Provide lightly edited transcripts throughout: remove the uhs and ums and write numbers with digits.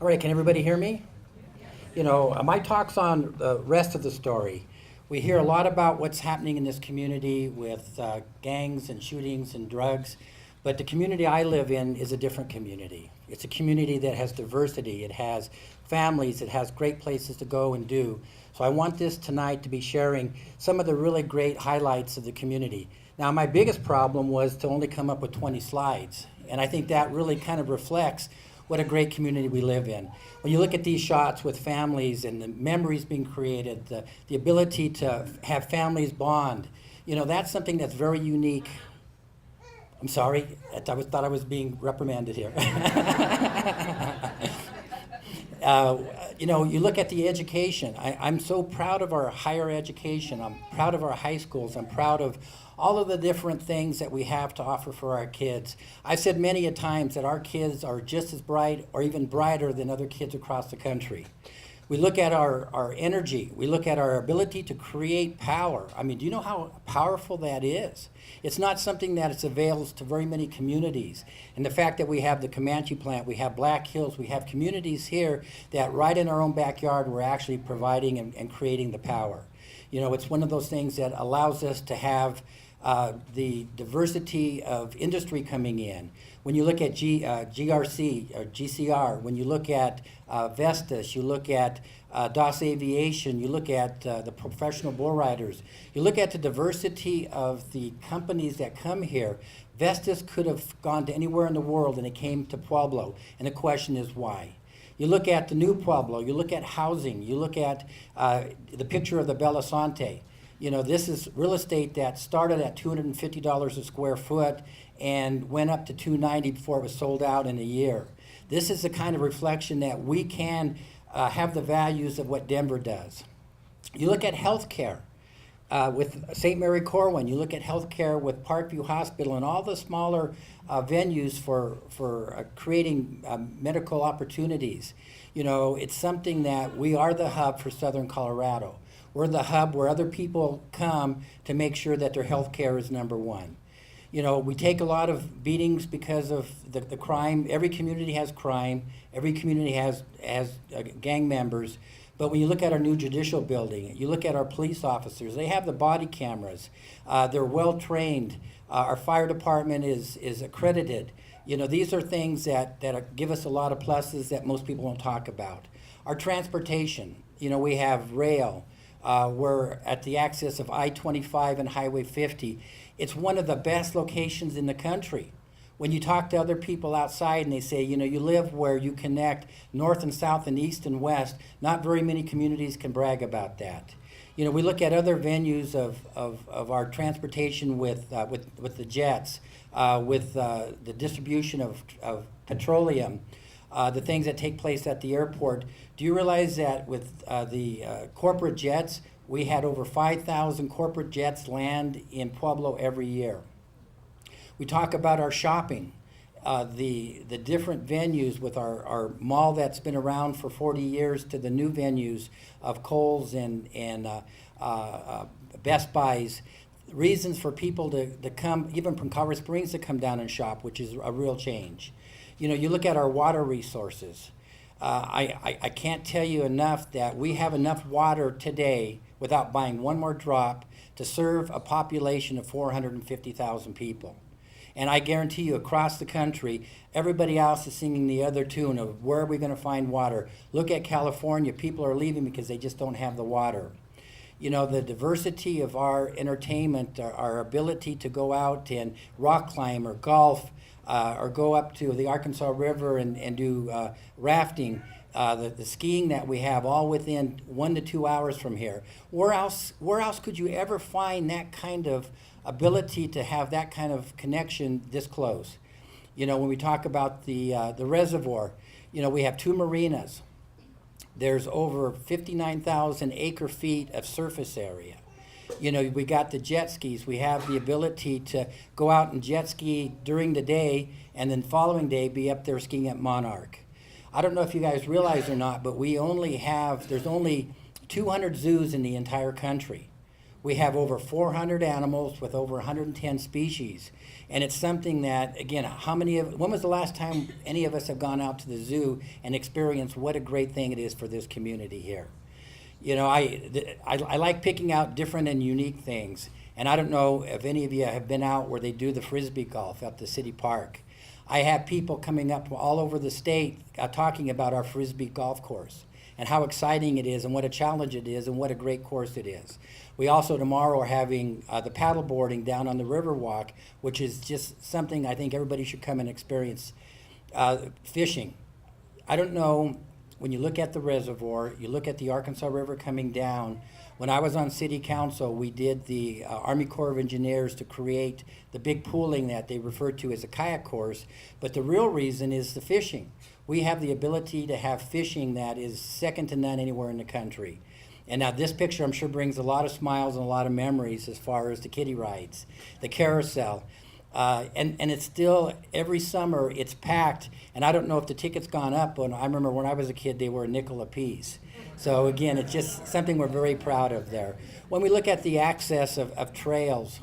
All right, can everybody hear me? You know, my talk's on the rest of the story. We hear a lot about what's happening in this community with gangs and shootings and drugs, but the community I live in is a different community. It's a community that has diversity, it has families, it has great places to go and do. So I want this tonight to be sharing some of the really great highlights of the community. Now, my biggest problem was to only come up with 20 slides, and I think that really kind of reflects what a great community we live in. When you look at these shots with families and the memories being created, the ability to have families bond, you know, that's something that's very unique. I'm sorry, I thought I was being reprimanded here. You know, you look at the education. I'm so proud of our higher education. I'm proud of our high schools. I'm proud of all of the different things that we have to offer for our kids. I've said many a times that our kids are just as bright or even brighter than other kids across the country. We look at our energy. We look at our ability to create power. I mean, do you know how powerful that is? It's not something that is available to very many communities. And the fact that we have the Comanche plant, we have Black Hills, we have communities here that right in our own backyard we're actually providing and creating the power. You know, it's one of those things that allows us to have the diversity of industry coming in. When you look at GRC or GCR, when you look at Vestas, you look at DOS Aviation, you look at the professional bull riders, you look at the diversity of the companies that come here. Vestas could have gone to anywhere in the world and it came to Pueblo, and the question is why? You look at the new Pueblo, you look at housing, you look at the picture of the Belasante. You know, this is real estate that started at $250 a square foot and went up to $290 before it was sold out in a year. This is the kind of reflection that we can have the values of what Denver does. You look at healthcare with St. Mary Corwin. You look at healthcare with Parkview Hospital and all the smaller venues for creating medical opportunities. You know, it's something that we are the hub for Southern Colorado. We're the hub where other people come to make sure that their health care is number one. You know, we take a lot of beatings because of the crime. Every community has crime. Every community has gang members. But when you look at our new judicial building, you look at our police officers, they have the body cameras. They're well trained. Our fire department is accredited. You know, these are things that give us a lot of pluses that most people won't talk about. Our transportation, you know, we have rail. We're at the axis of I-25 and Highway 50. It's one of the best locations in the country. When you talk to other people outside and they say, you know, you live where you connect north and south and east and west, not very many communities can brag about that. You know, we look at other venues of our transportation with the jets, with the distribution of petroleum, the things that take place at the airport. Do you realize that with the corporate jets, we had over 5,000 corporate jets land in Pueblo every year? We talk about our shopping, the different venues with our mall that's been around for 40 years to the new venues of Kohl's and Best Buys. Reasons for people to come, even from Colorado Springs, to come down and shop, which is a real change. You know, you look at our water resources. I can't tell you enough that we have enough water today without buying one more drop to serve a population of 450,000 people. And I guarantee you across the country, everybody else is singing the other tune of where are we going to find water? Look at California. People are leaving because they just don't have the water. You know, the diversity of our entertainment, our ability to go out and rock climb or golf, or go up to the Arkansas River and do rafting, the skiing that we have, all within 1 to 2 hours from here. Where else could you ever find that kind of ability to have that kind of connection this close? You know, when we talk about the reservoir, you know, we have 2 marinas. There's over 59,000 acre feet of surface area. You know, we got the jet skis. We have the ability to go out and jet ski during the day and then following day be up there skiing at Monarch. I don't know if you guys realize or not, but there's only 200 zoos in the entire country. We have over 400 animals with over 110 species. And it's something that, again, when was the last time any of us have gone out to the zoo and experienced what a great thing it is for this community here? You know, I like picking out different and unique things. And I don't know if any of you have been out where they do the Frisbee golf at the city park. I have people coming up from all over the state talking about our Frisbee golf course and how exciting it is and what a challenge it is and what a great course it is. We also tomorrow are having the paddle boarding down on the Riverwalk, which is just something I think everybody should come and experience. Fishing. I don't know, when you look at the reservoir, you look at the Arkansas River coming down. When I was on city council, we did the Army Corps of Engineers to create the big pooling that they refer to as a kayak course, but the real reason is the fishing. We have the ability to have fishing that is second to none anywhere in the country. And now this picture, I'm sure, brings a lot of smiles and a lot of memories as far as the kiddie rides, the carousel. And it's still, every summer, it's packed. And I don't know if the ticket's gone up, but I remember when I was a kid, they were a nickel a piece. So again, it's just something we're very proud of there. When we look at the access of trails,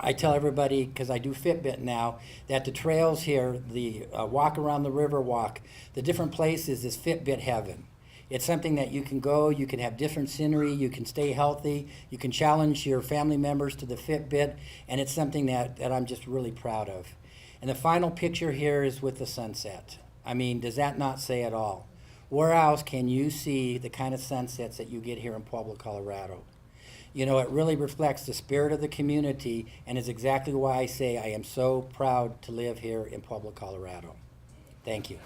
I tell everybody, because I do Fitbit now, that the trails here, the walk around the river walk, the different places is Fitbit heaven. It's something that you can go, you can have different scenery, you can stay healthy, you can challenge your family members to the Fitbit, and it's something that I'm just really proud of. And the final picture here is with the sunset. I mean, does that not say it all? Where else can you see the kind of sunsets that you get here in Pueblo, Colorado? You know, it really reflects the spirit of the community, and is exactly why I say I am so proud to live here in Pueblo, Colorado. Thank you.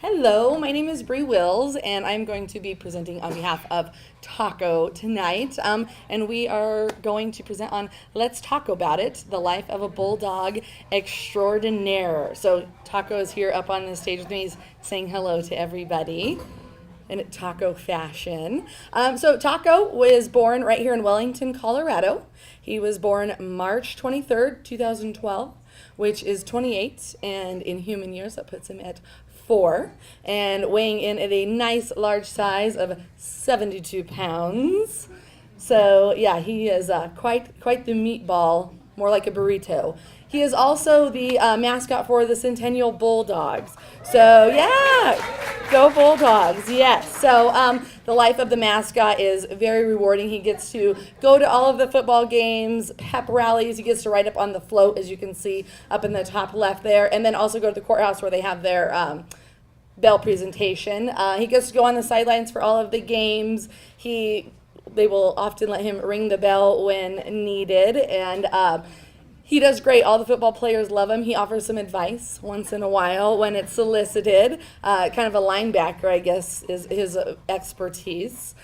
Hello, my name is Bree Wills, and I'm going to be presenting on behalf of Taco tonight. And we are going to present on Let's Talk About It, the life of a bulldog extraordinaire. So Taco is here up on the stage with me. He's saying hello to everybody in Taco fashion. So Taco was born right here in Wellington, Colorado. He was born March 23rd, 2012, which is 28, and in human years that puts him at 4, and weighing in at a nice large size of 72 pounds. So yeah, he is quite the meatball, more like a burrito. He is also the mascot for the Centennial Bulldogs. So yeah, go Bulldogs, yes. So the life of the mascot is very rewarding. He gets to go to all of the football games, pep rallies. He gets to ride up on the float, as you can see up in the top left there, and then also go to the courthouse where they have their bell presentation. He gets to go on the sidelines for all of the games. They will often let him ring the bell when needed, and he does great. All the football players love him. He offers some advice once in a while when it's solicited. Kind of a linebacker, I guess, is his expertise.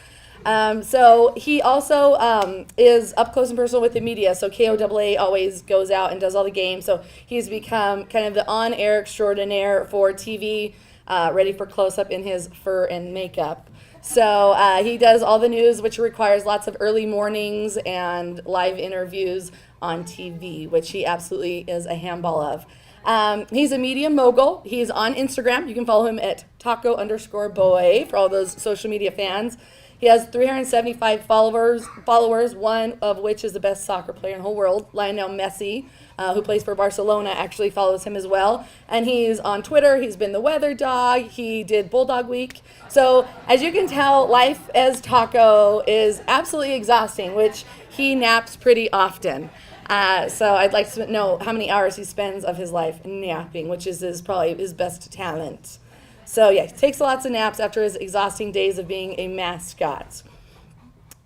So he also is up close and personal with the media. So KOAA always goes out and does all the games. So he's become kind of the on-air extraordinaire for TV, ready for close-up in his fur and makeup. So he does all the news, which requires lots of early mornings and live interviews on TV, which he absolutely is a handball of. He's a media mogul. He's on Instagram. You can follow him at taco_boy for all those social media fans. He has 375 followers, one of which is the best soccer player in the whole world, Lionel Messi, who plays for Barcelona, actually follows him as well. And he's on Twitter. He's been the weather dog. He did Bulldog Week. So as you can tell, life as Taco is absolutely exhausting, which he naps pretty often. So I'd like to know how many hours he spends of his life napping, which is probably his best talent. So yeah, he takes lots of naps after his exhausting days of being a mascot.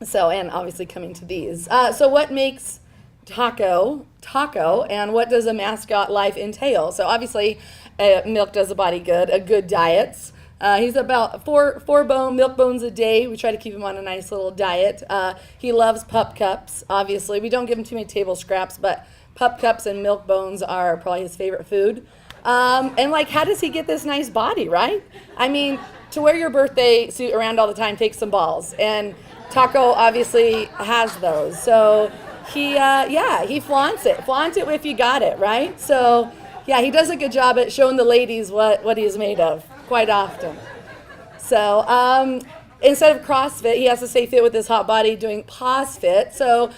So, and obviously coming to these. So what makes Taco, and what does a mascot life entail? So obviously, milk does the body good, a good diet. He's about four milk bones a day. We try to keep him on a nice little diet. He loves pup cups, obviously. We don't give him too many table scraps, but pup cups and milk bones are probably his favorite food. And like, how does he get this nice body, right? I mean, to wear your birthday suit around all the time takes some balls. And Taco obviously has those. So he flaunts it. Flaunt it if you got it, right? So Yeah, he does a good job at showing the ladies what he's made of quite often. So instead of CrossFit, he has to stay fit with his hot body doing PAWSITIVE. So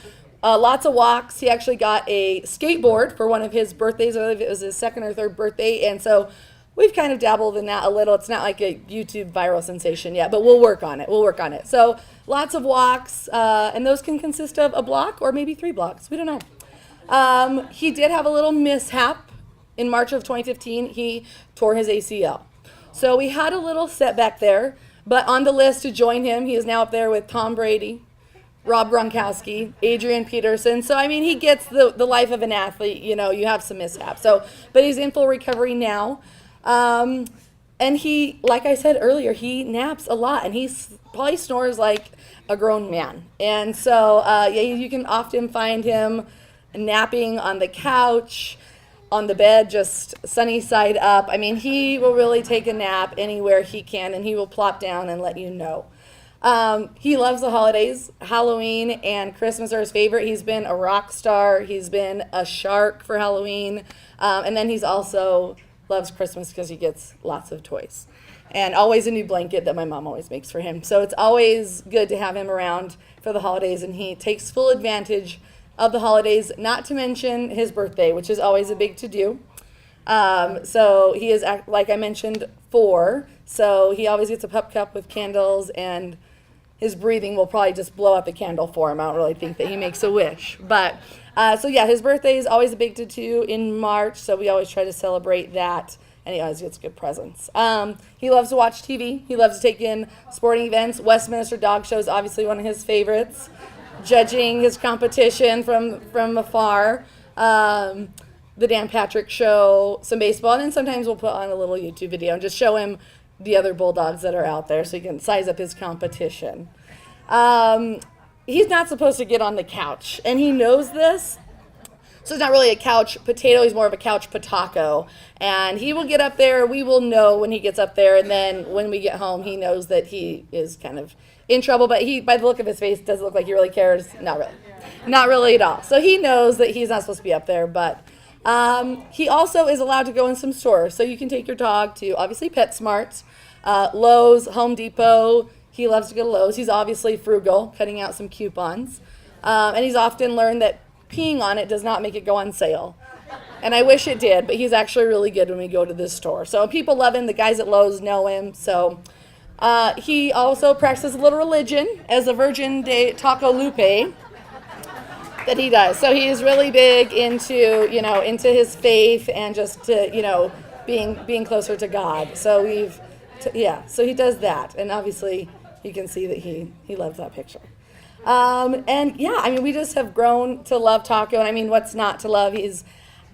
lots of walks. He actually got a skateboard for one of his birthdays. I believe it was his second or third birthday. And so we've kind of dabbled in that a little. It's not like a YouTube viral sensation yet, but we'll work on it. So lots of walks, and those can consist of a block or maybe 3 blocks. We don't know. He did have a little mishap in March of 2015. He tore his ACL. So we had a little setback there, but on the list to join him, he is now up there with Tom Brady, Rob Gronkowski, Adrian Peterson. So, I mean, he gets the life of an athlete. You know, you have some mishaps. So, but he's in full recovery now. And he, like I said earlier, he naps a lot, and he probably snores like a grown man. And so, yeah, you can often find him napping on the couch, on the bed, just sunny side up. I mean, he will really take a nap anywhere he can, and he will plop down and let you know. He loves the holidays. Halloween and Christmas are his favorite. He's been a rock star. He's been a shark for Halloween. And then he's also loves Christmas because he gets lots of toys. And always a new blanket that my mom always makes for him. So it's always good to have him around for the holidays, and he takes full advantage of the holidays, not to mention his birthday, which is always a big to-do. So he is, like I mentioned, 4. So he always gets a pup cup with candles, and his breathing will probably just blow out the candle for him. I don't really think that he makes a wish. But, so yeah, his birthday is always a big to-do in March, so we always try to celebrate that, and he always gets good presents. He loves to watch TV. He loves to take in sporting events. Westminster Dog Show is obviously one of his favorites. Judging his competition from afar. The Dan Patrick Show, some baseball, and then sometimes we'll put on a little YouTube video and just show him the other bulldogs that are out there so he can size up his competition. He's not supposed to get on the couch, and he knows this. So he's not really a couch potato, he's more of a couch pataco. And he will get up there, we will know when he gets up there, and then when we get home, he knows that he is kind of in trouble, but he, by the look of his face, doesn't look like he really cares. Not really. Not really at all. So he knows that he's not supposed to be up there, but he also is allowed to go in some stores. So you can take your dog to, obviously, PetSmart, Lowe's, Home Depot. He loves to go to Lowe's. He's obviously frugal, cutting out some coupons. And he's often learned that peeing on it does not make it go on sale. And I wish it did, but he's actually really good when we go to this store. So people love him. The guys at Lowe's know him. So he also practices a little religion as a Virgin de Taco Lupe that he does. So he is really big into, into his faith and just to, being closer to God. So so he does that. And obviously you can see that he loves that picture. We just have grown to love Taco. And I mean, what's not to love? He's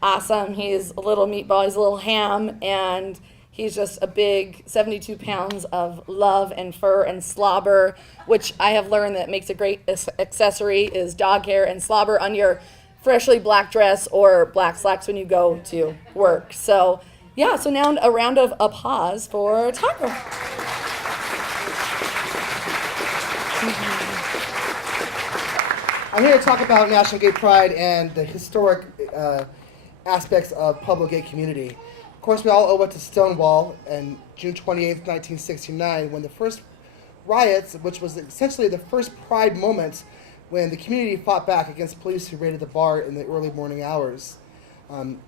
awesome. He's a little meatball. He's a little ham. And he's just a big 72 pounds of love and fur and slobber, which I have learned that makes a great accessory is dog hair and slobber on your freshly black dress or black slacks when you go to work. So, yeah, so now a round of applause for Taco. I'm here to talk about National Gay Pride and the historic aspects of Pueblo gay community. Of course, we all owe it to Stonewall on June 28th, 1969, when the first riots, which was essentially the first Pride moment when the community fought back against police who raided the bar in the early morning hours.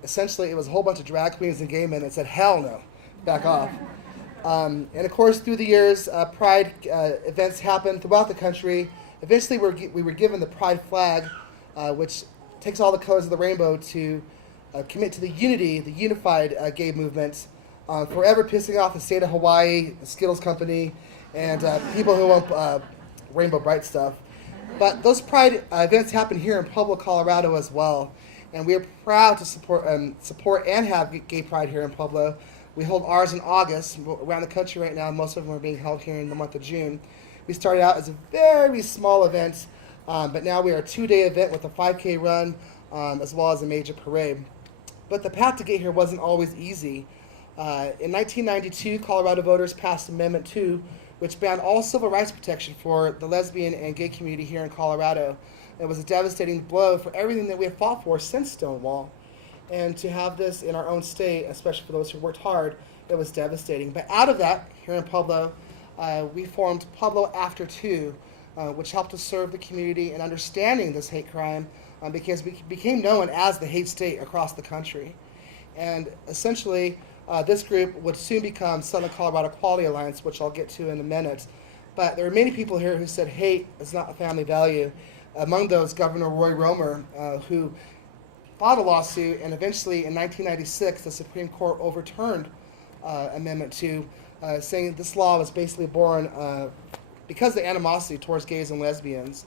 Essentially, it was a whole bunch of drag queens and gay men that said, hell no, back off. And of course, through the years, Pride events happened throughout the country. Eventually, we were given the Pride flag, which takes all the colors of the rainbow to commit to the unified gay movement, forever pissing off the state of Hawaii, the Skittles Company, and people who want Rainbow Bright stuff. But those Pride events happen here in Pueblo, Colorado as well, and we are proud to support and have gay Pride here in Pueblo. We hold ours in August. Around the country right now, most of them are being held here in the month of June. We started out as a very small event, but now we are a 2-day event with a 5K run, as well as a major parade. But the path to get here wasn't always easy. In 1992, Colorado voters passed Amendment 2, which banned all civil rights protection for the lesbian and gay community here in Colorado. It was a devastating blow for everything that we have fought for since Stonewall. And to have this in our own state, especially for those who worked hard, it was devastating. But out of that, here in Pueblo, we formed Pueblo After 2, which helped to serve the community in understanding this hate crime, because we became known as the hate state across the country. And essentially, this group would soon become Southern Colorado Equality Alliance, which I'll get to in a minute. But there are many people here who said hate is not a family value. Among those, Governor Roy Romer, who filed a lawsuit, and eventually in 1996, the Supreme Court overturned Amendment 2, saying this law was basically born because of animosity towards gays and lesbians.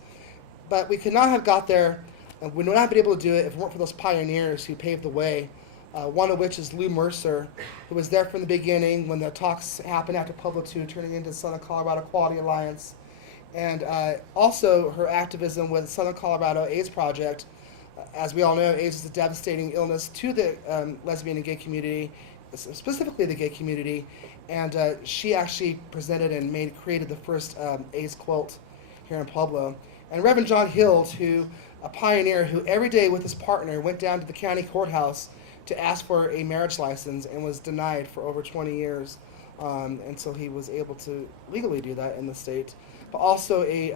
But we could not have got there, and we would not have been able to do it if it weren't for those pioneers who paved the way. One of which is Lou Mercer, who was there from the beginning when the talks happened after Pueblo 2, turning into Southern Colorado Equality Alliance. And also her activism with Southern Colorado AIDS Project. As we all know, AIDS is a devastating illness to the lesbian and gay community, specifically the gay community. And she actually presented and created the first AIDS quilt here in Pueblo. And Reverend John Hild, a pioneer who every day with his partner went down to the county courthouse to ask for a marriage license and was denied for over 20 years until he was able to legally do that in the state. But also a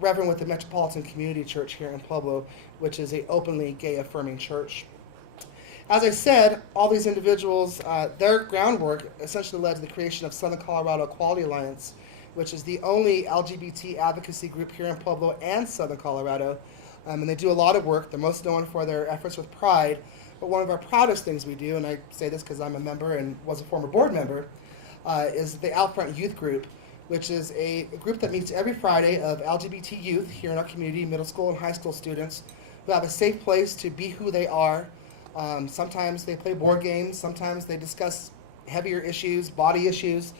reverend with the Metropolitan Community Church here in Pueblo, which is an openly gay-affirming church. As I said, all these individuals, their groundwork essentially led to the creation of Southern Colorado Equality Alliance, which is the only LGBT advocacy group here in Pueblo and Southern Colorado. And they do a lot of work. They're most known for their efforts with Pride. But one of our proudest things we do, and I say this because I'm a member and was a former board member, is the Outfront Youth Group, which is a group that meets every Friday of LGBT youth here in our community, middle school and high school students, who have a safe place to be who they are. Sometimes they play board games, sometimes they discuss heavier issues, body issues,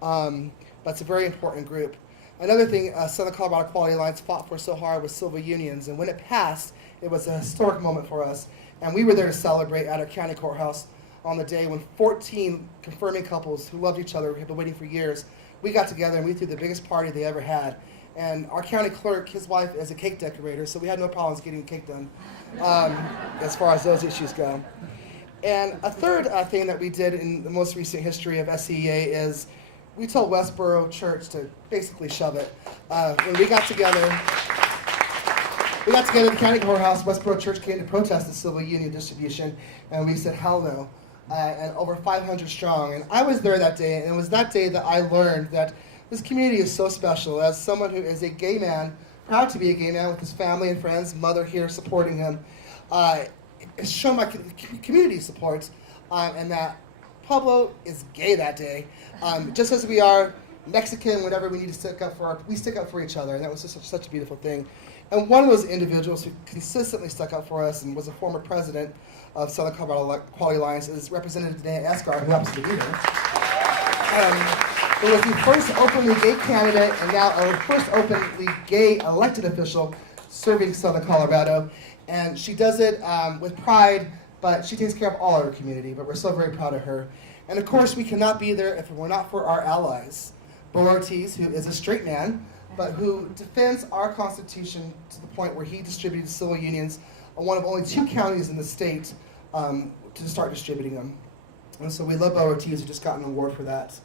but it's a very important group. Another thing Southern Colorado Equality Alliance fought for so hard was civil unions, and when it passed, it was a historic moment for us. And we were there to celebrate at our county courthouse on the day when 14 confirming couples who loved each other, had been waiting for years, we got together and we threw the biggest party they ever had. And our county clerk, his wife is a cake decorator, so we had no problems getting cake done as far as those issues go. And a third thing that we did in the most recent history of SCEA is we told Westboro Church to basically shove it. When we got together at the county courthouse. Westboro Church came to protest the civil union distribution, and we said, hell no. And over 500 strong. And I was there that day, and it was that day that I learned that this community is so special. As someone who is a gay man, proud to be a gay man with his family and friends, mother here supporting him, it's shown my community support, and that Pueblo is gay that day. Just as we are Mexican, whenever we need to stick up we stick up for each other, and that was just such a beautiful thing. And one of those individuals who consistently stuck up for us and was a former president of Southern Colorado Equality Alliance is Representative Dana Escar, who happens to be here. Who was the first openly gay candidate and now our first openly gay elected official serving Southern Colorado. And she does it with pride, but she takes care of all our community, but we're so very proud of her. And of course, we cannot be there if it were not for our allies. Bo Ortiz, who is a straight man, but who defends our Constitution to the point where he distributed civil unions on one of only 2 counties in the state to start distributing them. And so we love Bo Ortiz, who just got an award for that.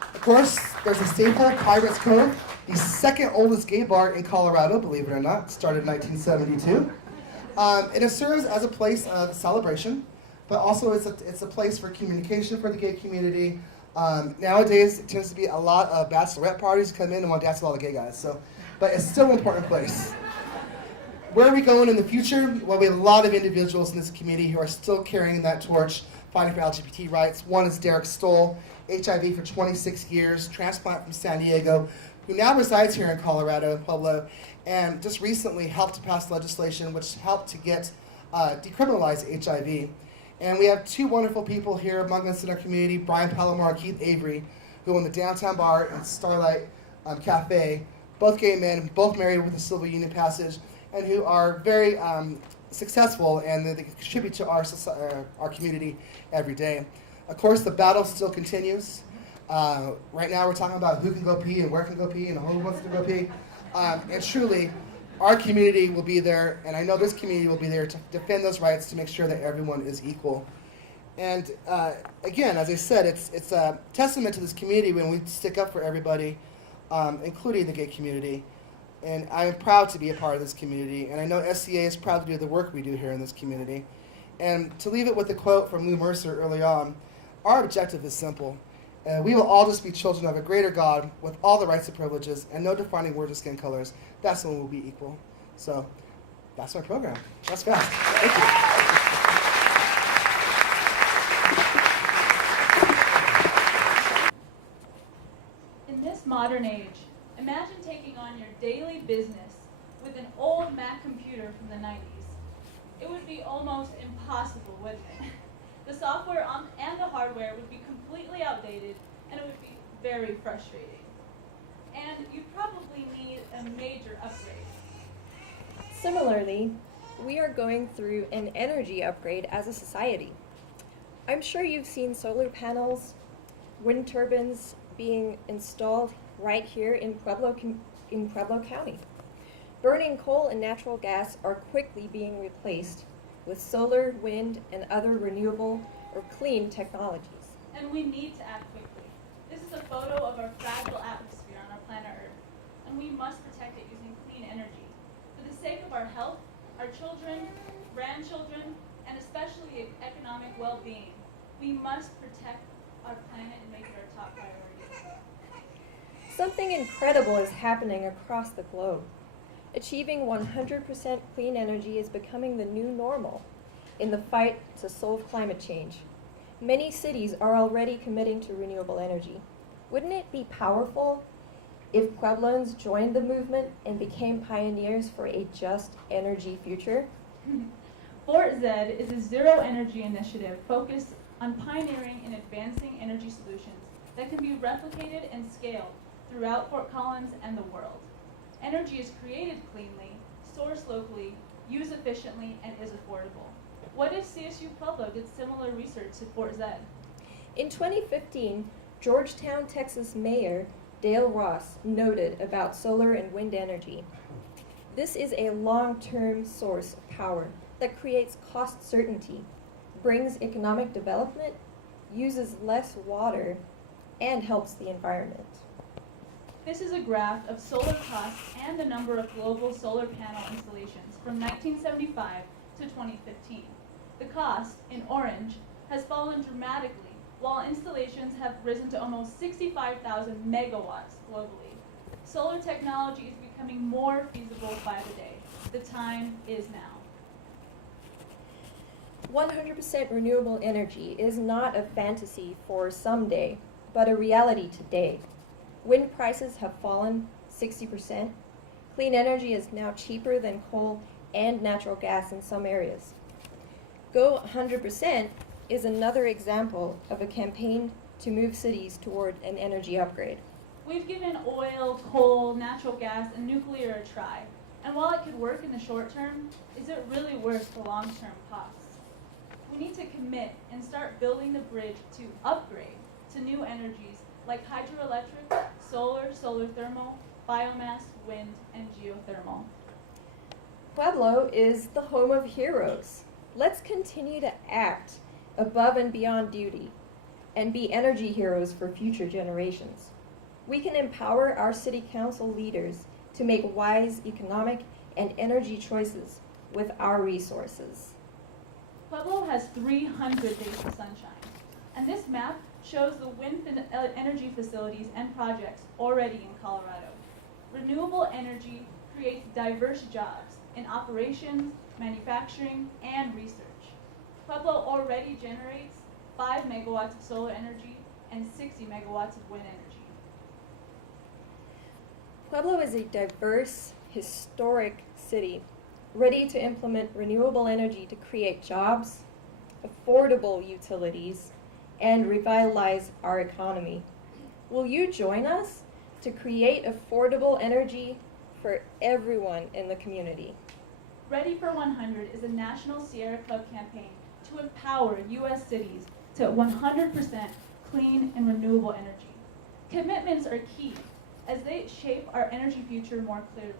Of course, there's a staple, Pirates Cove, the second oldest gay bar in Colorado, believe it or not, started in 1972. And it serves as a place of celebration, but also it's a place for communication for the gay community. Nowadays, it tends to be a lot of bachelorette parties come in and want to dance with all the gay guys. But it's still an important place. Where are we going in the future? Well, we have a lot of individuals in this community who are still carrying that torch, fighting for LGBT rights. One is Derek Stoll, HIV for 26 years, transplant from San Diego, who now resides here in Colorado, Pueblo, and just recently helped to pass legislation which helped to get decriminalize HIV. And we have 2 wonderful people here among us in our community, Brian Palomar and Keith Avery, who own the Downtown Bar and Starlight Cafe, both gay men, both married with a civil union passage, and who are very successful, and they contribute to our community every day. Of course, the battle still continues. Right now we're talking about who can go pee and where can go pee and who wants to go pee. And truly, our community will be there, and I know this community will be there to defend those rights to make sure that everyone is equal. And again, as I said, it's a testament to this community when we stick up for everybody, including the gay community. And I am proud to be a part of this community, and I know SCA is proud to do the work we do here in this community. And to leave it with a quote from Lou Mercer early on, our objective is simple. We will all just be children of a greater God with all the rights and privileges and no defining words or skin colors. That's when we'll be equal. So that's my program. That's fast. Thank you. In this modern age, imagine taking on your daily business with an old Mac computer from the 90s. It would be almost impossible, wouldn't it? The software and the hardware would be completely outdated, and it would be very frustrating. And you'd probably need a major upgrade. Similarly, we are going through an energy upgrade as a society. I'm sure you've seen solar panels, wind turbines being installed right here in Pueblo County. Burning coal and natural gas are quickly being replaced with solar, wind, and other renewable or clean technologies. And we need to act quickly. This is a photo of our fragile atmosphere on our planet Earth, and we must protect it using clean energy. For the sake of our health, our children, grandchildren, and especially economic well-being, we must protect our planet and make it our top priority. Something incredible is happening across the globe. Achieving 100% clean energy is becoming the new normal in the fight to solve climate change. Many cities are already committing to renewable energy. Wouldn't it be powerful if Puebloans joined the movement and became pioneers for a just energy future? Fort Zed is a zero-energy initiative focused on pioneering and advancing energy solutions that can be replicated and scaled throughout Fort Collins and the world. Energy is created cleanly, sourced locally, used efficiently, and is affordable. What if CSU Pueblo did similar research to Fort Zed? In 2015, Georgetown, Texas Mayor Dale Ross noted about solar and wind energy. This is a long-term source of power that creates cost certainty, brings economic development, uses less water, and helps the environment. This is a graph of solar costs and the number of global solar panel installations from 1975 to 2015. The cost, in orange, has fallen dramatically, while installations have risen to almost 65,000 megawatts globally. Solar technology is becoming more feasible by the day. The time is now. 100% renewable energy is not a fantasy for someday, but a reality today. Wind prices have fallen 60%. Clean energy is now cheaper than coal and natural gas in some areas. Go 100% is another example of a campaign to move cities toward an energy upgrade. We've given oil, coal, natural gas, and nuclear a try. And while it could work in the short term, is it really worth the long-term costs? We need to commit and start building the bridge to upgrade to new energies like hydroelectric, solar thermal, biomass, wind, and geothermal. Pueblo is the home of heroes. Let's continue to act above and beyond duty and be energy heroes for future generations. We can empower our city council leaders to make wise economic and energy choices with our resources. Pueblo has 300 days of sunshine, and this map shows the wind energy facilities and projects already in Colorado. Renewable energy creates diverse jobs in operations, manufacturing, and research. Pueblo already generates 5 megawatts of solar energy and 60 megawatts of wind energy. Pueblo is a diverse, historic city, ready to implement renewable energy to create jobs, affordable utilities, and revitalize our economy. Will you join us to create affordable energy for everyone in the community? Ready for 100 is a National Sierra Club campaign to empower U.S. cities to 100% clean and renewable energy. Commitments are key as they shape our energy future more clearly.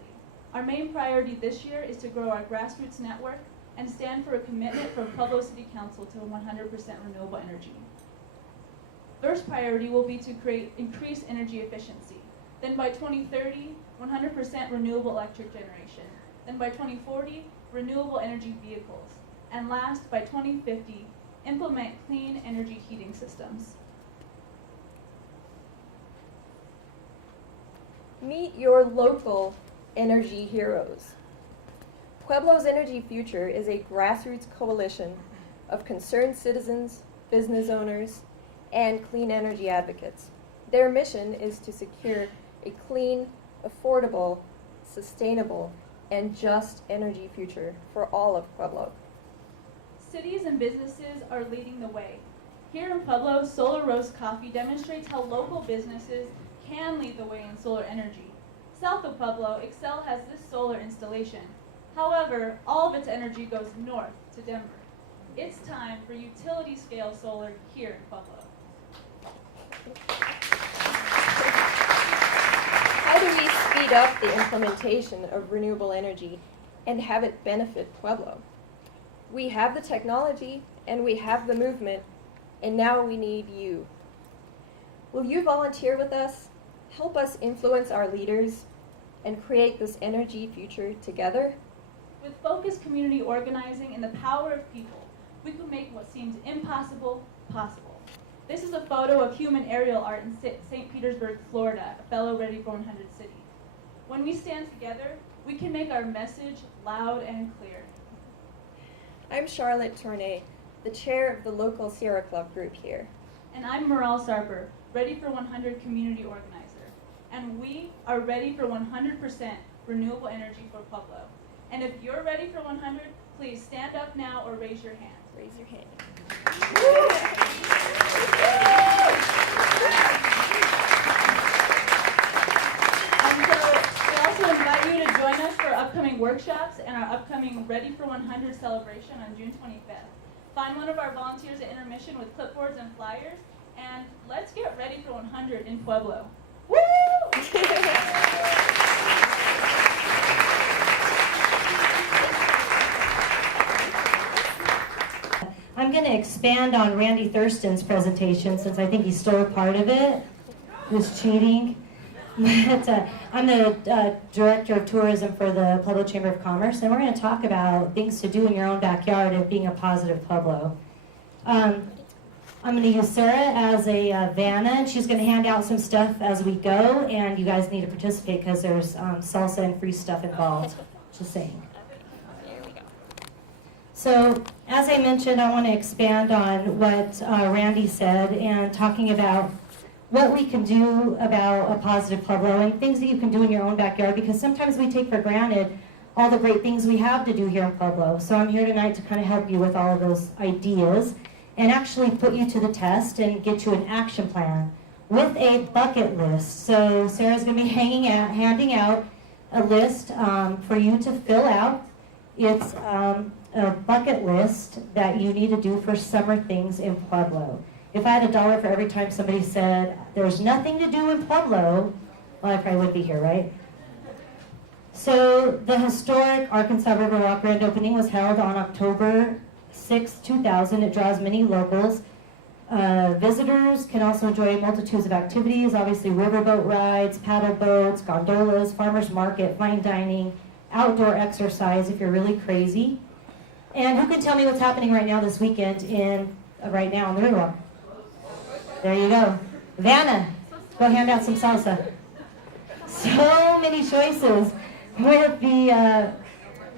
Our main priority this year is to grow our grassroots network and stand for a commitment from Pueblo City Council to 100% renewable energy. First priority will be to increase energy efficiency. Then by 2030, 100% renewable electric generation. Then by 2040, renewable energy vehicles. And last, by 2050, implement clean energy heating systems. Meet your local energy heroes. Pueblo's Energy Future is a grassroots coalition of concerned citizens, business owners, and clean energy advocates. Their mission is to secure a clean, affordable, sustainable, and just energy future for all of Pueblo. Cities and businesses are leading the way. Here in Pueblo, Solar Roast Coffee demonstrates how local businesses can lead the way in solar energy. South of Pueblo, Excel has this solar installation. However, all of its energy goes north to Denver. It's time for utility-scale solar here in Pueblo. How do we speed up the implementation of renewable energy and have it benefit Pueblo? We have the technology and we have the movement, and now we need you. Will you volunteer with us, help us influence our leaders, and create this energy future together? With focused community organizing and the power of people, we can make what seems impossible possible. This is a photo of human aerial art in St. Petersburg, Florida, a fellow Ready for 100 city. When we stand together, we can make our message loud and clear. I'm Charlotte Tournay, the chair of the local Sierra Club group here. And I'm Moral Sarper, Ready for 100 community organizer. And we are ready for 100% renewable energy for Pueblo. And if you're ready for 100, please stand up now or raise your hand. Raise your hand. We also invite you to join us for upcoming workshops and our upcoming Ready for 100 celebration on June 25th. Find one of our volunteers at intermission with clipboards and flyers, and let's get ready for 100 in Pueblo. Woo! I'm going to expand on Randy Thurston's presentation since I think he stole part of it. He was cheating. But, I'm the Director of Tourism for the Pueblo Chamber of Commerce, and we're going to talk about things to do in your own backyard of being a positive Pueblo. I'm going to use Sarah as a Vanna, and she's going to hand out some stuff as we go, and you guys need to participate because there's salsa and free stuff involved. Just saying. So, as I mentioned, I want to expand on what Randy said and talking about what we can do about a positive Pueblo and things that you can do in your own backyard, because sometimes we take for granted all the great things we have to do here in Pueblo. So I'm here tonight to kind of help you with all of those ideas and actually put you to the test and get you an action plan with a bucket list. So Sarah's going to be handing out a list for you to fill out. It's a bucket list that you need to do for summer things in Pueblo. If I had $1 for every time somebody said, there's nothing to do in Pueblo, well, I probably would be here, right? So the historic Arkansas River Walk grand opening was held on October 6, 2000. It draws many locals. Visitors can also enjoy multitudes of activities, obviously riverboat rides, paddle boats, gondolas, farmers market, fine dining, outdoor exercise if you're really crazy. And who can tell me what's happening right now this weekend right now on the Riverwalk? There you go. Vanna, go hand out some salsa. So many choices. With the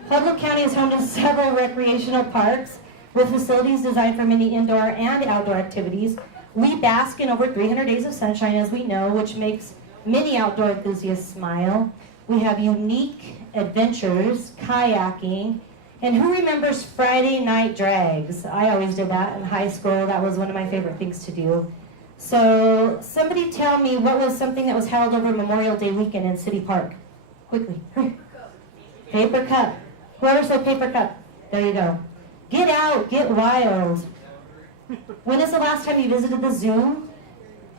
Pueblo County is home to several recreational parks with facilities designed for many indoor and outdoor activities. We bask in over 300 days of sunshine, as we know, which makes many outdoor enthusiasts smile. We have unique adventures, kayaking, and who remembers Friday night drags? I always did that in high school. That was one of my favorite things to do. So somebody tell me what was something that was held over Memorial Day weekend in City Park. Quickly. Paper cup. Whoever said paper cup, there you go. Get out, get wild. When is the last time you visited the zoo?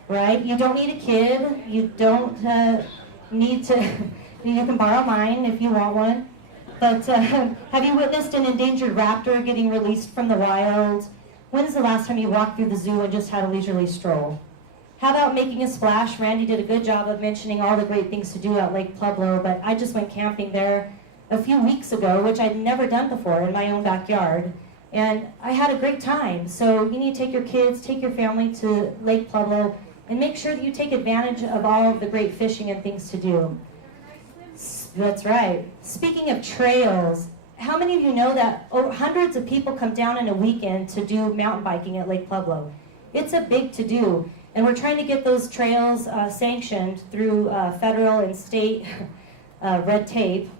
Right? You don't need a kid. You don't need to You can borrow mine if you want one. But have you witnessed an endangered raptor getting released from the wild? When's the last time you walked through the zoo and just had a leisurely stroll? How about making a splash? Randy did a good job of mentioning all the great things to do at Lake Pueblo, but I just went camping there a few weeks ago, which I'd never done before in my own backyard. And I had a great time. So you need to take your kids, take your family to Lake Pueblo, and make sure that you take advantage of all of the great fishing and things to do. That's right. Speaking of trails, how many of you know that hundreds of people come down in a weekend to do mountain biking at Lake Pueblo? It's a big to-do, and we're trying to get those trails sanctioned through federal and state red tape,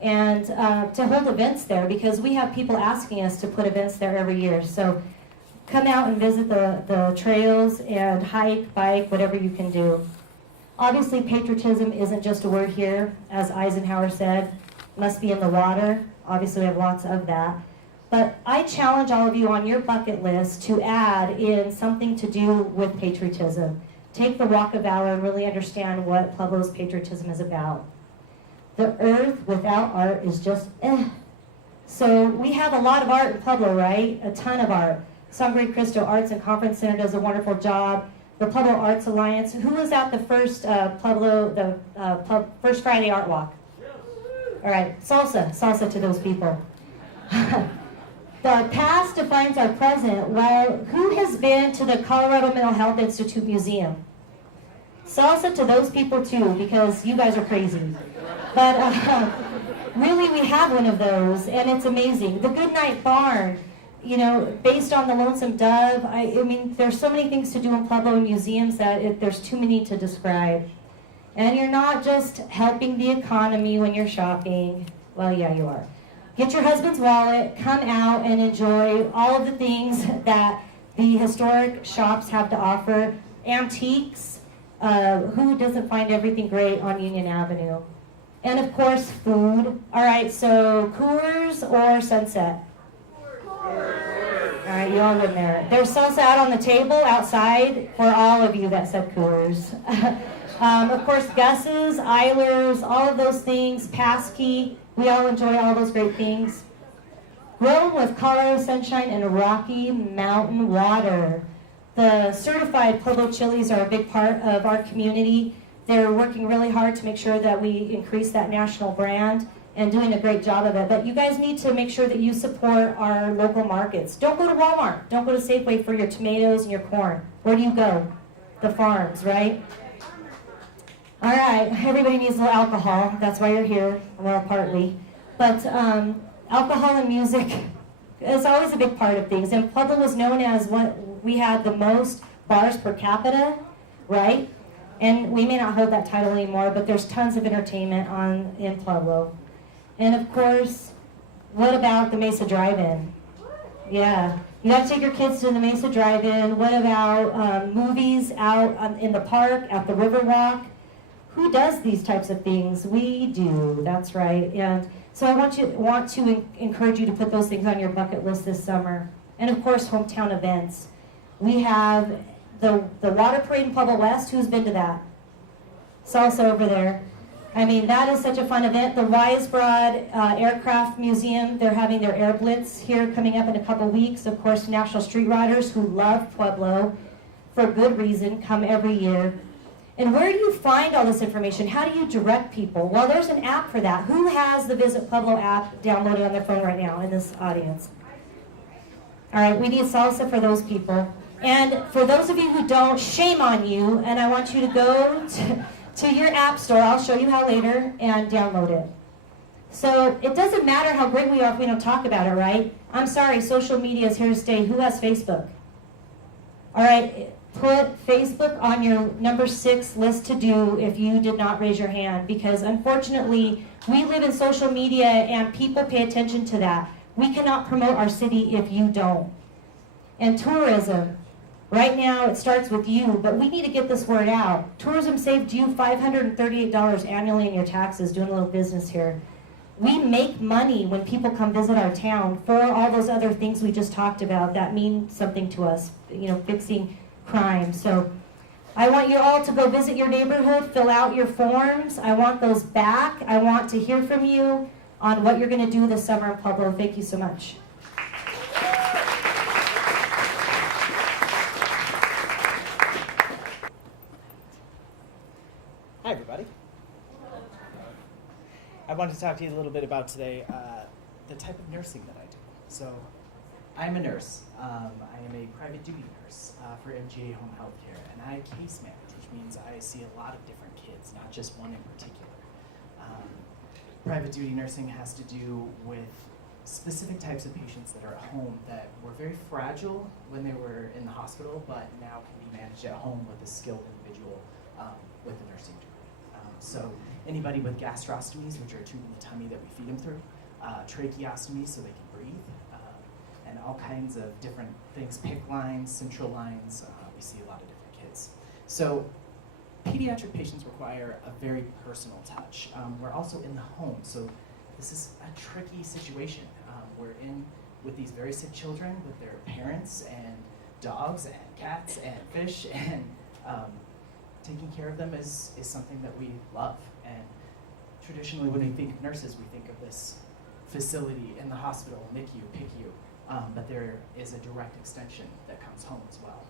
and to hold events there, because we have people asking us to put events there every year. So come out and visit the trails and hike, bike, whatever you can do. Obviously, patriotism isn't just a word here. As Eisenhower said, it must be in the water. Obviously, we have lots of that. But I challenge all of you on your bucket list to add in something to do with patriotism. Take the Walk of Valor and really understand what Pueblo's patriotism is about. The earth without art is just So we have a lot of art in Pueblo, right? A ton of art. Sangre Cristo Arts and Conference Center does a wonderful job. The Pueblo Arts Alliance. Who was at the first First Friday Art Walk? All right, salsa to those people. The past defines our present. Well, who has been to the Colorado Mental Health Institute Museum? Salsa to those people too, because you guys are crazy. But really, we have one of those, and it's amazing. The Goodnight Barn, you know, based on the Lonesome Dove. I mean, there's so many things to do in Pueblo museums that there's too many to describe. And you're not just helping the economy when you're shopping. Well, yeah, you are. Get your husband's wallet, come out and enjoy all of the things that the historic shops have to offer. Antiques, who doesn't find everything great on Union Avenue? And of course, food. All right, so Coors or Sunset? All right, you all win there. There's salsa out on the table outside for all of you that said Coors. Of course, Gus's, Eilers, all of those things, Pasky. We all enjoy all those great things. Grown with Colorado sunshine and Rocky Mountain water. The certified Pueblo chilies are a big part of our community. They're working really hard to make sure that we increase that national brand and doing a great job of it. But you guys need to make sure that you support our local markets. Don't go to Walmart. Don't go to Safeway for your tomatoes and your corn. Where do you go? The farms, right? All right, everybody needs a little alcohol. That's why you're here, well, partly. But alcohol and music is always a big part of things. And Pueblo was known as we had the most bars per capita, right? And we may not hold that title anymore, but there's tons of entertainment in Pueblo. And of course, what about the Mesa Drive-In? Yeah, you got to take your kids to the Mesa Drive-In. What about movies out in the park, at the Riverwalk? Who does these types of things? We do, that's right. And so I want to encourage you to put those things on your bucket list this summer. And of course, hometown events. We have the water parade in Pueblo West. Who's been to that? Salsa over there. I mean, that is such a fun event. The Wise Broad Aircraft Museum, they're having their Air Blitz here coming up in a couple weeks. Of course, National Street Riders, who love Pueblo for good reason, come every year. And where do you find all this information? How do you direct people? Well, there's an app for that. Who has the Visit Pueblo app downloaded on their phone right now in this audience? All right, we need salsa for those people. And for those of you who don't, shame on you, and I want you to go to your app store, I'll show you how later, and download it. So it doesn't matter how great we are if we don't talk about it, right? I'm sorry, social media is here to stay. Who has Facebook? All right, put Facebook on your number 6 list to do if you did not raise your hand, because unfortunately, we live in social media and people pay attention to that. We cannot promote our city if you don't. And tourism. Right now, it starts with you, but we need to get this word out. Tourism saved you $538 annually in your taxes doing a little business here. We make money when people come visit our town for all those other things we just talked about that mean something to us, you know, fixing crime. So I want you all to go visit your neighborhood, fill out your forms. I want those back. I want to hear from you on what you're going to do this summer in Pueblo. Thank you so much. Hi, everybody. I wanted to talk to you a little bit about today the type of nursing that I do. So, I'm a nurse. I am a private duty nurse for MGA Home Healthcare, and I case manage, which means I see a lot of different kids, not just one in particular. Private duty nursing has to do with specific types of patients that are at home that were very fragile when they were in the hospital, but now can be managed at home with a skilled individual with a nursing degree. So anybody with gastrostomies, which are a tube in the tummy that we feed them through, tracheostomies so they can breathe, and all kinds of different things, PICC lines, central lines, we see a lot of different kids. So pediatric patients require a very personal touch. We're also in the home, so this is a tricky situation. We're in with these very sick children with their parents and dogs and cats and fish, and taking care of them is something that we love. And traditionally when we think of nurses, we think of this facility in the hospital, NICU, PICU, but there is a direct extension that comes home as well.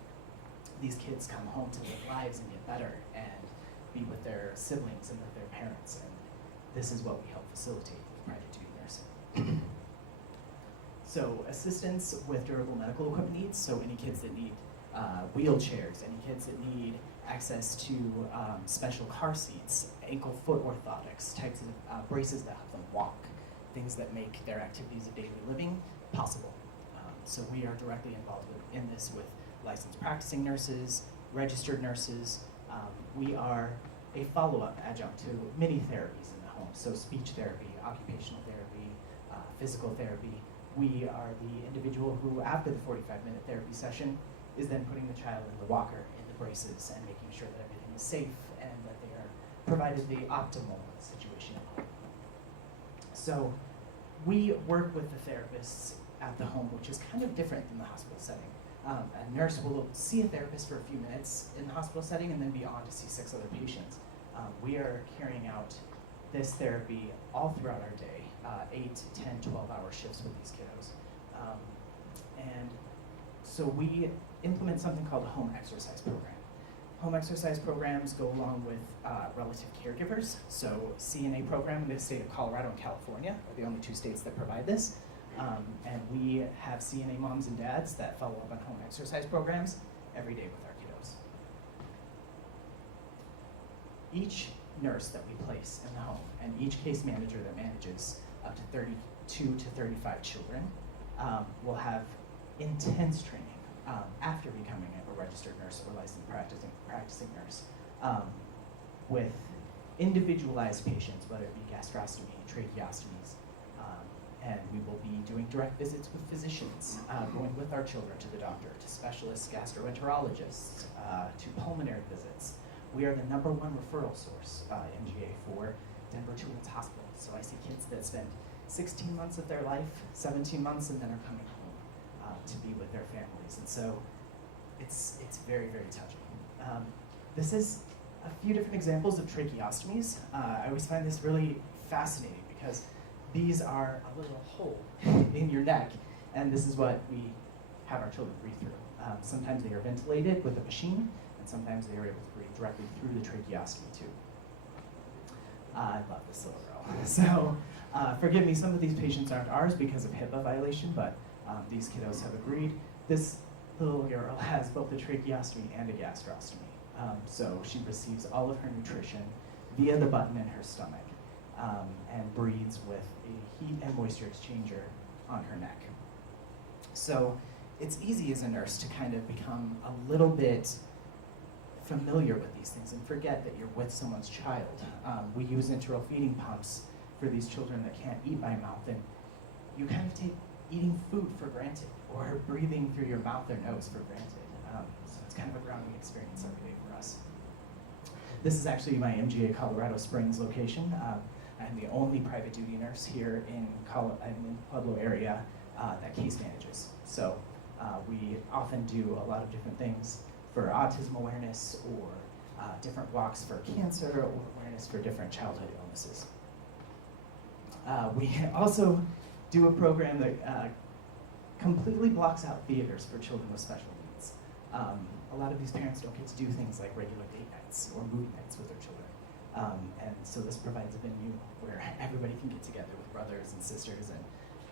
These kids come home to live lives and get better and be with their siblings and with their parents, and this is what we help facilitate with private duty nursing. So assistance with durable medical equipment needs, so any kids that need wheelchairs, any kids that need access to special car seats, ankle foot orthotics, types of braces that help them walk, things that make their activities of daily living possible. So we are directly involved in this with licensed practicing nurses, registered nurses. We are a follow-up adjunct to many therapies in the home, so speech therapy, occupational therapy, physical therapy. We are the individual who, after the 45-minute therapy session, is then putting the child in the walker, in the braces, and making sure that everything is safe and that they are provided the optimal situation at home. So we work with the therapists at the home, which is kind of different than the hospital setting. A nurse will see a therapist for a few minutes in the hospital setting and then be on to see 6 other patients. We are carrying out this therapy all throughout our day, 8, 10, 12-hour shifts with these kiddos. And so we implement something called a home exercise program. Home exercise programs go along with relative caregivers. So CNA program in the state of Colorado and California are the only 2 states that provide this. And we have CNA moms and dads that follow up on home exercise programs every day with our kiddos. Each nurse that we place in the home and each case manager that manages up to 32 to 35 children will have intense training after becoming a registered nurse or licensed practicing nurse with individualized patients, whether it be gastrostomy, tracheostomies, and we will be doing direct visits with physicians, going with our children to the doctor, to specialists, gastroenterologists, to pulmonary visits. We are the #1 referral source, MGA, for Denver Children's Hospital. So I see kids that spend 16 months of their life, 17 months, and then are coming home to be with their families. And so it's very, very touching. This is a few different examples of tracheostomies. I always find this really fascinating because these are a little hole in your neck, and this is what we have our children breathe through. Sometimes they are ventilated with a machine, and sometimes they are able to breathe directly through the tracheostomy tube. I love this little girl. So forgive me, some of these patients aren't ours because of HIPAA violation, but these kiddos have agreed. This little girl has both a tracheostomy and a gastrostomy. So she receives all of her nutrition via the button in her stomach. And breathes with a heat and moisture exchanger on her neck. So it's easy as a nurse to kind of become a little bit familiar with these things and forget that you're with someone's child. We use enteral feeding pumps for these children that can't eat by mouth, and you kind of take eating food for granted or breathing through your mouth or nose for granted. So it's kind of a grounding experience every day for us. This is actually my MGA Colorado Springs location. I'm the only private duty nurse here in the Pueblo area that case manages. So we often do a lot of different things for autism awareness, or different walks for cancer, or awareness for different childhood illnesses. We also do a program that completely blocks out theaters for children with special needs. A lot of these parents don't get to do things like regular date nights or movie nights with their children. And so this provides a venue where everybody can get together with brothers and sisters and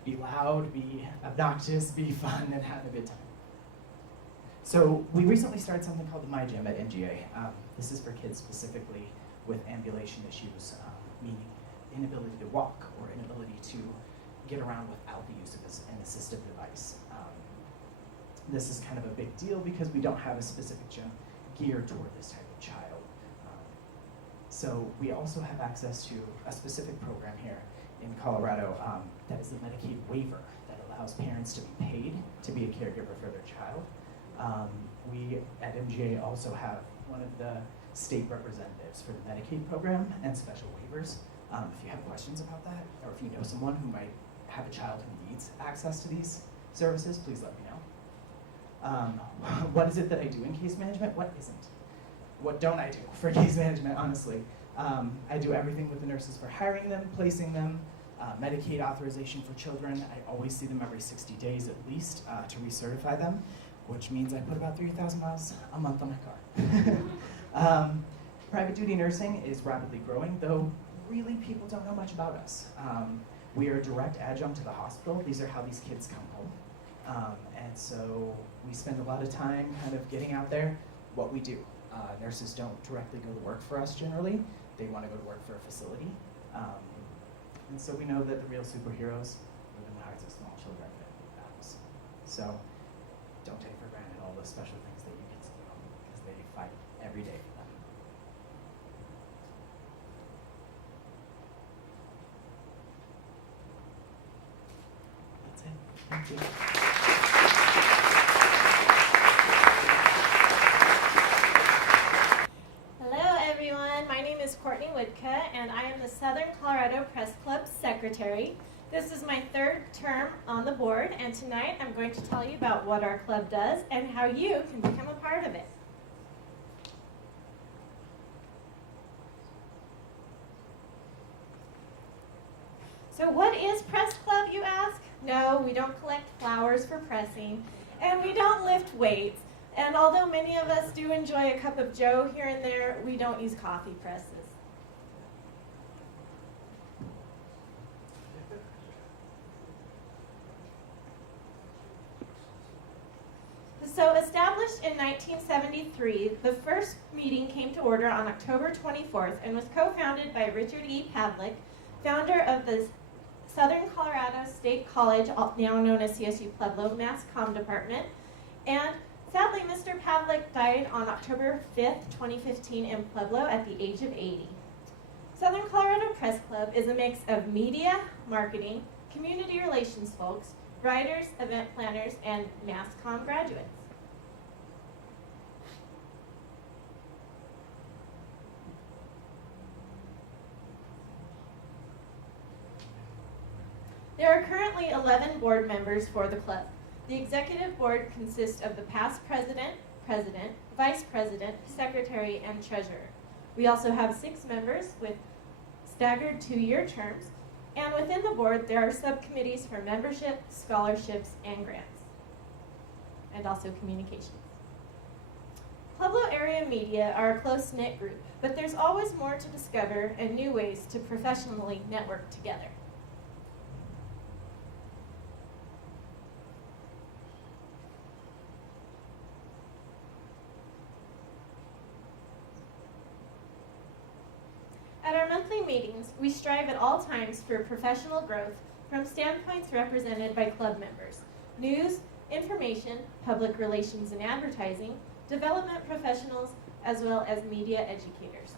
be loud, be obnoxious, be fun, and have a good time. So we recently started something called the My Gym at MGA. This is for kids specifically with ambulation issues, meaning inability to walk or inability to get around without the use of an assistive device. This is kind of a big deal because we don't have a specific gym geared toward this type of child. So we also have access to a specific program here in Colorado that is the Medicaid waiver that allows parents to be paid to be a caregiver for their child. We at MGA also have one of the state representatives for the Medicaid program and special waivers. If you have questions about that, or if you know someone who might have a child who needs access to these services, please let me know. What is it that I do in case management? What isn't? What don't I do for case management, honestly? I do everything with the nurses for hiring them, placing them, Medicaid authorization for children. I always see them every 60 days at least to recertify them, which means I put about 3,000 miles a month on my car. Private duty nursing is rapidly growing, though really people don't know much about us. We are a direct adjunct to the hospital. These are how these kids come home. And so we spend a lot of time kind of getting out there what we do. Nurses don't directly go to work for us generally. They want to go to work for a facility. And so we know that the real superheroes live in the hearts of small children in battles. So don't take for granted all the special things that you get to do because they fight every day for them. That's it. Thank you. Hello everyone, my name is Courtney Woodka and I am the Southern Colorado Press Club Secretary. This is my third term on the board and tonight I'm going to tell you about what our club does and how you can become a part of it. So what is Press Club, you ask? No, we don't collect flowers for pressing and we don't lift weights. And although many of us do enjoy a cup of joe here and there, we don't use coffee presses. So established in 1973, the first meeting came to order on October 24th and was co-founded by Richard E. Pavlik, founder of the Southern Colorado State College, now known as CSU Pueblo, Mass Comm Department, and sadly, Mr. Pavlik died on October 5th, 2015 in Pueblo at the age of 80. Southern Colorado Press Club is a mix of media, marketing, community relations folks, writers, event planners, and Mass Comm graduates. There are currently 11 board members for the club. The executive board consists of the past president, vice president, secretary, and treasurer. We also have 6 members with staggered 2-year terms, and within the board there are subcommittees for membership, scholarships, and grants, and also communications. Pueblo area media are a close-knit group, but there's always more to discover and new ways to professionally network together. At our monthly meetings, we strive at all times for professional growth from standpoints represented by club members: news, information, public relations and advertising, development professionals, as well as media educators.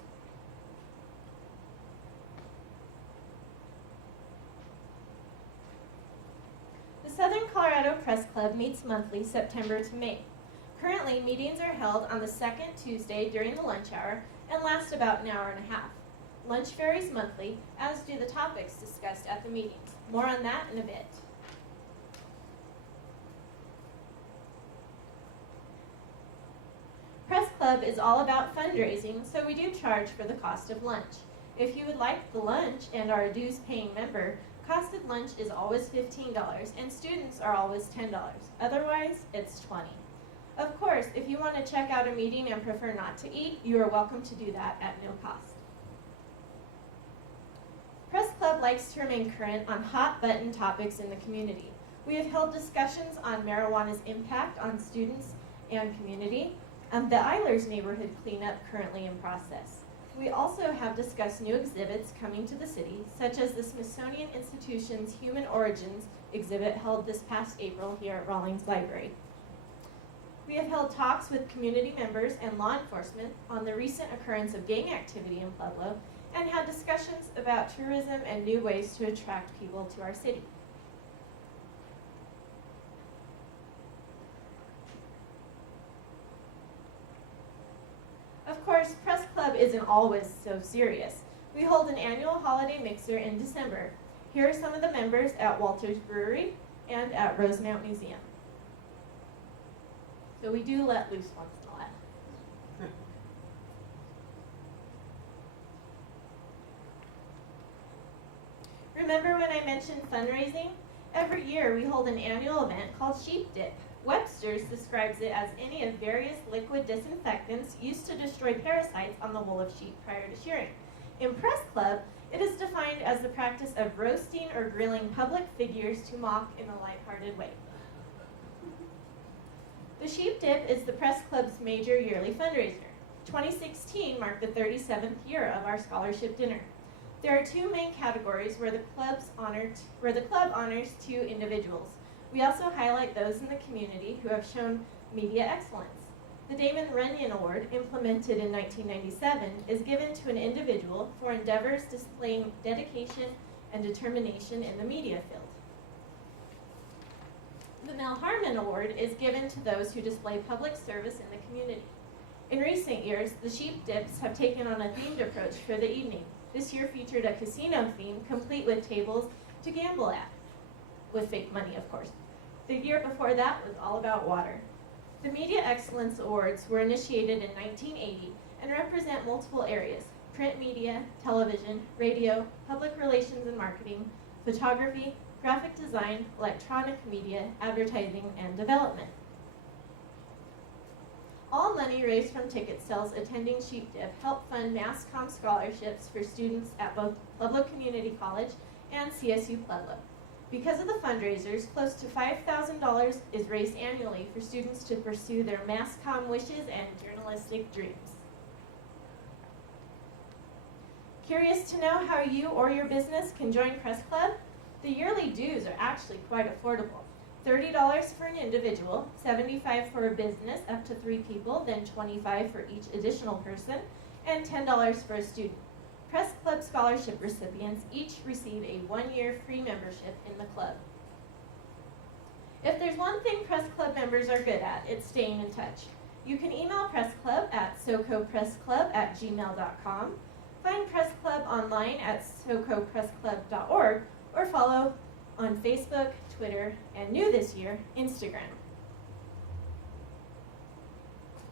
The Southern Colorado Press Club meets monthly September to May. Currently, meetings are held on the second Tuesday during the lunch hour and last about an hour and a half. Lunch varies monthly, as do the topics discussed at the meetings. More on that in a bit. Club is all about fundraising, so we do charge for the cost of lunch. If you would like the lunch and are a dues-paying member, cost of lunch is always $15 and students are always $10. Otherwise, it's $20. Of course, if you want to check out a meeting and prefer not to eat, you are welcome to do that at no cost. Press Club likes to remain current on hot-button topics in the community. We have held discussions on marijuana's impact on students and community, and the Eilers neighborhood cleanup currently in process. We also have discussed new exhibits coming to the city, such as the Smithsonian Institution's Human Origins exhibit held this past April here at Rawlings Library. We have held talks with community members and law enforcement on the recent occurrence of gang activity in Pueblo, and had discussions about tourism and new ways to attract people to our city. Of course, Press Club isn't always so serious. We hold an annual holiday mixer in December. Here are some of the members at Walter's Brewery and at Rosemount Museum. So we do let loose once in a while. Remember when I mentioned fundraising? Every year we hold an annual event called Sheep Dip. Webster's describes it as any of various liquid disinfectants used to destroy parasites on the wool of sheep prior to shearing. In Press Club, it is defined as the practice of roasting or grilling public figures to mock in a lighthearted way. The Sheep Dip is the Press Club's major yearly fundraiser. 2016 marked the 37th year of our scholarship dinner. There are two main categories where the club honors two individuals. We also highlight those in the community who have shown media excellence. The Damon Runyon Award, implemented in 1997, is given to an individual for endeavors displaying dedication and determination in the media field. The Mel Harmon Award is given to those who display public service in the community. In recent years, the Sheep Dips have taken on a themed approach for the evening. This year featured a casino theme, complete with tables to gamble at, with fake money, of course. The year before that was all about water. The Media Excellence Awards were initiated in 1980 and represent multiple areas: print media, television, radio, public relations and marketing, photography, graphic design, electronic media, advertising, and development. All money raised from ticket sales attending Sheep Dip help fund Mass Comm scholarships for students at both Pueblo Community College and CSU Pueblo. Because of the fundraisers, close to $5,000 is raised annually for students to pursue their Mass Comm wishes and journalistic dreams. Curious to know how you or your business can join Press Club? The yearly dues are actually quite affordable. $30 for an individual, $75 for a business up to 3 people, then $25 for each additional person, and $10 for a student. Press Club scholarship recipients each receive a 1-year free membership in the club. If there's one thing Press Club members are good at, it's staying in touch. You can email Press Club at socopressclub@gmail.com, find Press Club online at socopressclub.org, or follow on Facebook, Twitter, and new this year, Instagram.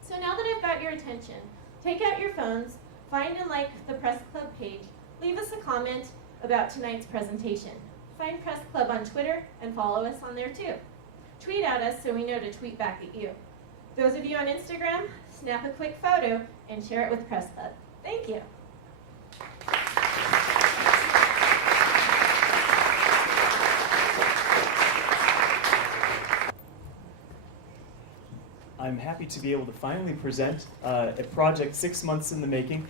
So now that I've got your attention, take out your phones, find and like the Press Club page, leave us a comment about tonight's presentation. Find Press Club on Twitter and follow us on there too. Tweet at us so we know to tweet back at you. Those of you on Instagram, snap a quick photo and share it with Press Club. Thank you. I'm happy to be able to finally present a project 6 months in the making.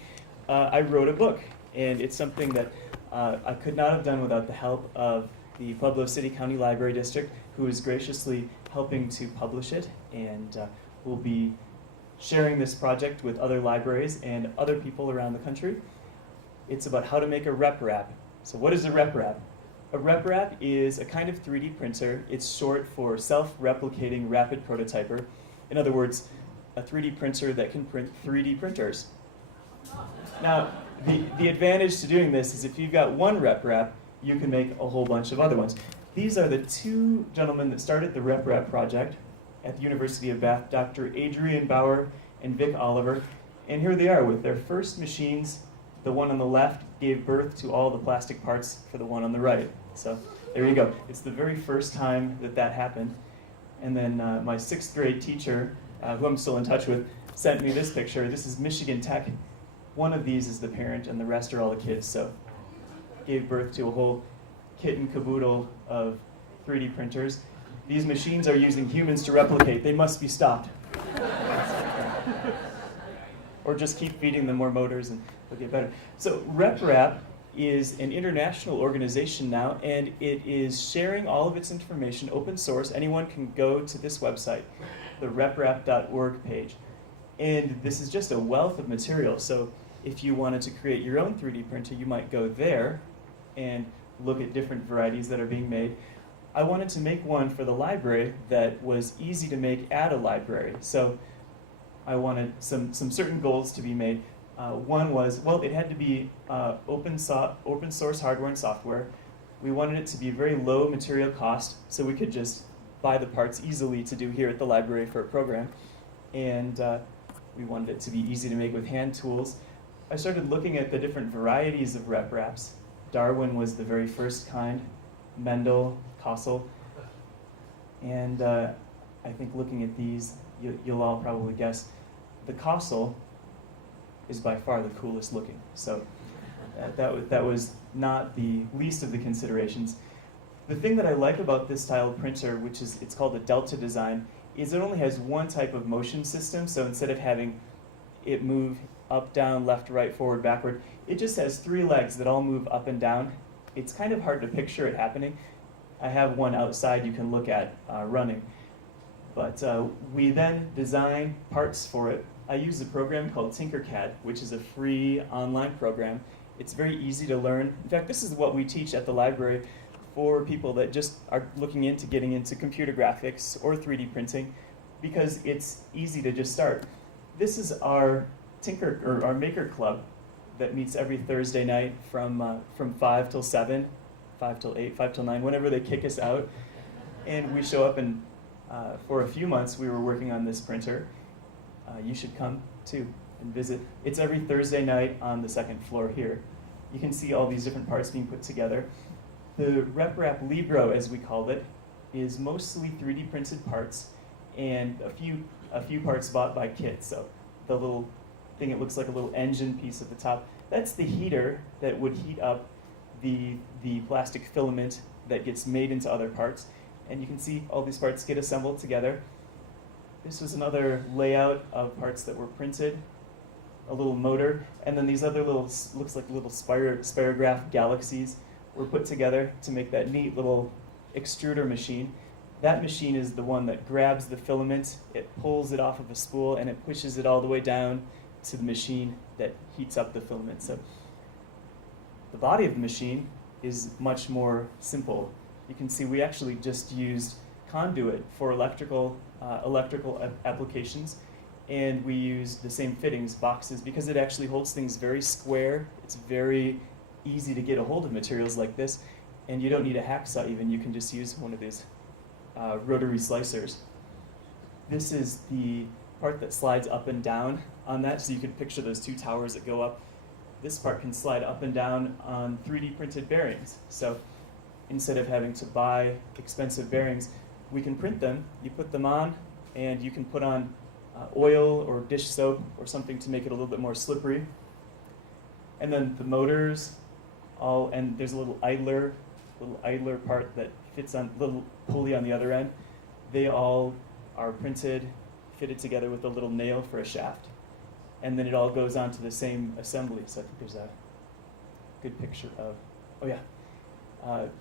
I wrote a book, and it's something that I could not have done without the help of the Pueblo City County Library District, who is graciously helping to publish it, and will be sharing this project with other libraries and other people around the country. It's about how to make a rep wrap. So what is a rep wrap? A rep wrap is a kind of 3D printer. It's short for self-replicating rapid prototyper. In other words, a 3D printer that can print 3D printers. Now, the advantage to doing this is if you've got one rep wrap, you can make a whole bunch of other ones. These are the 2 gentlemen that started the rep wrap project at the University of Bath, Dr. Adrian Bauer and Vic Oliver. And here they are with their first machines. The one on the left gave birth to all the plastic parts for the one on the right. So there you go. It's the very first time that that happened. And then my 6th grade teacher, who I'm still in touch with, sent me this picture. This is Michigan Tech. One of these is the parent and the rest are all the kids. So gave birth to a whole kit and caboodle of 3D printers. These machines are using humans to replicate. They must be stopped. Or just keep feeding them more motors and they'll get better. So RepRap is an international organization now, and it is sharing all of its information open source. Anyone can go to this website, the reprap.org page. And this is just a wealth of material. So if you wanted to create your own 3D printer, you might go there and look at different varieties that are being made. I wanted to make one for the library that was easy to make at a library. So I wanted some certain goals to be made. One was, well, it had to be open source hardware and software. We wanted it to be very low material cost, so we could just buy the parts easily to do here at the library for a program. And we wanted it to be easy to make with hand tools. I started looking at the different varieties of RepRaps. Darwin was the very first kind, Mendel, Kossel. And I think looking at these, you'll all probably guess, the Kossel is by far the coolest looking. So that was not the least of the considerations. The thing that I like about this style of printer, it's called a Delta design, is it only has one type of motion system. So instead of having it move up, down, left, right, forward, backward, it just has 3 legs that all move up and down. It's kind of hard to picture it happening. I have one outside you can look at running. But we then design parts for it. I use a program called Tinkercad, which is a free online program. It's very easy to learn. In fact, this is what we teach at the library for people that just are looking into getting into computer graphics or 3D printing, because it's easy to just start. This is our our Maker Club that meets every Thursday night from 5 till 7, 5 till 8, 5 till 9, whenever they kick us out. And we show up, and for a few months we were working on this printer. You should come too and visit. It's every Thursday night on the 2nd floor here. You can see all these different parts being put together. The RepRap Libro, as we called it, is mostly 3D printed parts and a few parts bought by kids. So the little thing, it looks like a little engine piece at the top, that's the heater that would heat up the plastic filament that gets made into other parts. And you can see all these parts get assembled together. This was another layout of parts that were printed, a little motor, and then these other little, looks like little spirograph galaxies were put together to make that neat little extruder machine. That machine is the one that grabs the filament, it pulls it off of a spool, and it pushes it all the way down to the machine that heats up the filament. So the body of the machine is much more simple. You can see we actually just used conduit for electrical applications, and we use the same fittings, boxes, because it actually holds things very square. It's very easy to get a hold of materials like this, and you don't need a hacksaw even. You can just use one of these rotary slicers. This is the part that slides up and down on that, so you can picture those 2 towers that go up. This part can slide up and down on 3D printed bearings. So instead of having to buy expensive bearings, we can print them, you put them on, and you can put on oil or dish soap or something to make it a little bit more slippery. And then the motors, and there's a little idler part that fits on, little pulley on the other end. They all are printed, fitted together with a little nail for a shaft. And then it all goes onto the same assembly. So I think there's a good picture of, oh yeah.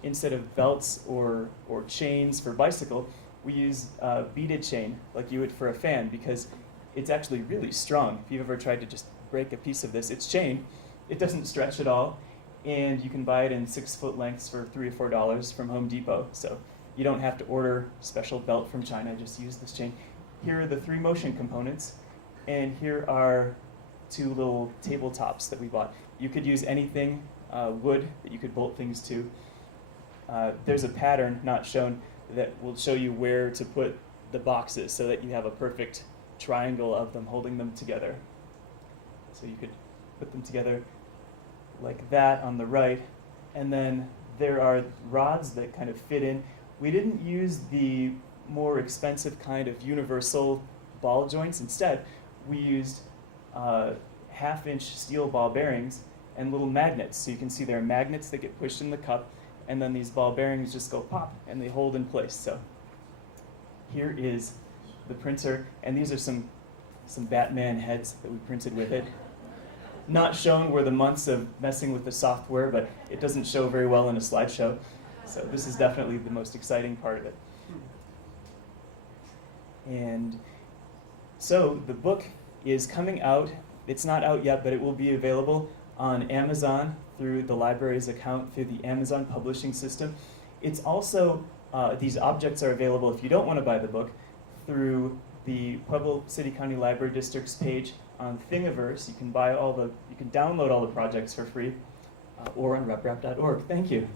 Instead of belts or chains for bicycle, we use beaded chain like you would for a fan, because it's actually really strong. If you've ever tried to just break a piece of this, it's chain. It doesn't stretch at all, and you can buy it in 6-foot lengths for $3 or $4 from Home Depot. So you don't have to order special belt from China, just use this chain. Here are the 3 motion components, and here are 2 little tabletops that we bought. You could use anything, wood that you could bolt things to. There's a pattern not shown that will show you where to put the boxes so that you have a perfect triangle of them holding them together. So you could put them together like that on the right, and then there are rods that kind of fit in. We didn't use the more expensive kind of universal ball joints. Instead, we used half-inch steel ball bearings and little magnets. So you can see there are magnets that get pushed in the cup, and then these ball bearings just go pop, and they hold in place. So here is the printer, and these are some Batman heads that we printed with it. Not shown were the months of messing with the software, but it doesn't show very well in a slideshow. So this is definitely the most exciting part of it. And so the book is coming out. It's not out yet, but it will be available on Amazon through the library's account through the Amazon publishing system. It's also, these objects are available if you don't want to buy the book through the Pueblo City County Library District's page on Thingiverse. You can download all the projects for free, or on reprap.org. Thank you.